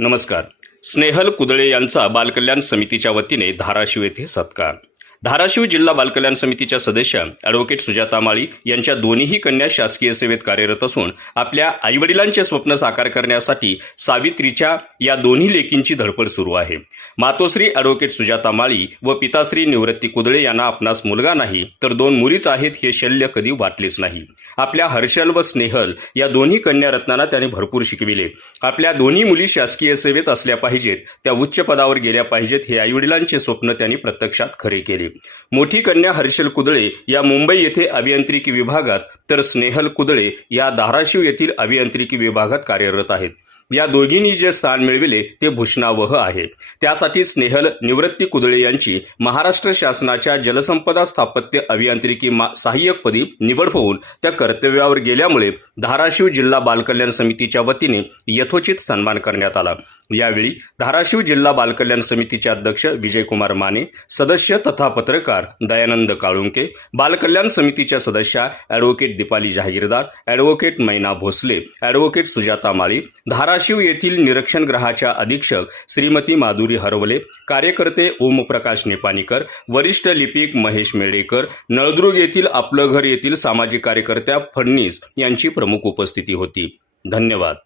नमस्कार. स्नेहल कुदळे यांचा बालकल्याण समितीच्या वतीने धाराशिव येथे सत्कार. धाराशिव जिल्हा बालकल्याण समितीच्या सदस्य ॲडव्होकेट सुजाता माळी यांच्या दोन्हीही कन्या शासकीय सेवेत कार्यरत असून आपल्या आईवडिलांचे स्वप्न साकार करण्यासाठी सावित्रीच्या या दोन्ही लेकींची धडपड सुरू आहे. मातोश्री ॲडव्होकेट सुजाता माळी व पिताश्री निवृत्ती कुदळे यांना आपणास मुलगा नाही तर दोन मुलीच आहेत हे शल्य कधी वाटलेच नाही. आपल्या हर्षल व स्नेहल या दोन्ही कन्या रत्नांना त्याने भरपूर शिकविले. आपल्या दोन्ही मुली शासकीय सेवेत असल्या पाहिजेत त्या उच्च पदावर गेल्या पाहिजेत हे आईवडिलांचे स्वप्न त्यांनी प्रत्यक्षात खरे केले. मोठी कन्या हर्षल कुदळे या मुंबई येथे अभियांत्रिकी विभागात तर स्नेहल कुदळे या धाराशिव येथील अभियांत्रिकी विभागात कार्यरत आहेत. या दोघींनी जे स्थान मिळविले ते भूषणावह आहे. त्यासाठी स्नेहल निवृत्ती कुदळे यांची महाराष्ट्र शासनाच्या जलसंपदा स्थापत्य अभियांत्रिकी सहाय्यकपदी निवड होऊन त्या कर्तव्यावर गेल्यामुळे धाराशिव जिल्हा बालकल्याण समितीच्या वतीने यथोचित सन्मान करण्यात आला. यावेळी धाराशिव जिल्हा बालकल्याण समितीचे अध्यक्ष विजयकुमार माने सदस्य तथा पत्रकार दयानंद काळुंके बालकल्याण समितीच्या सदस्या advocate Deepali Jahagirdar advocate Maina Bhosale advocate Sujata Mali धारा धाराशिव येथील निरीक्षण ग्रहाच्या अधीक्षक श्रीमती माधुरी हरवले कार्यकर्ते ओमप्रकाश नेपाणीकर वरिष्ठ लिपिक महेश मेळेकर नळदुर्ग येथील आपलं घर येथील सामाजिक कार्यकर्त्या फडणीस यांची प्रमुख उपस्थिती होती. धन्यवाद.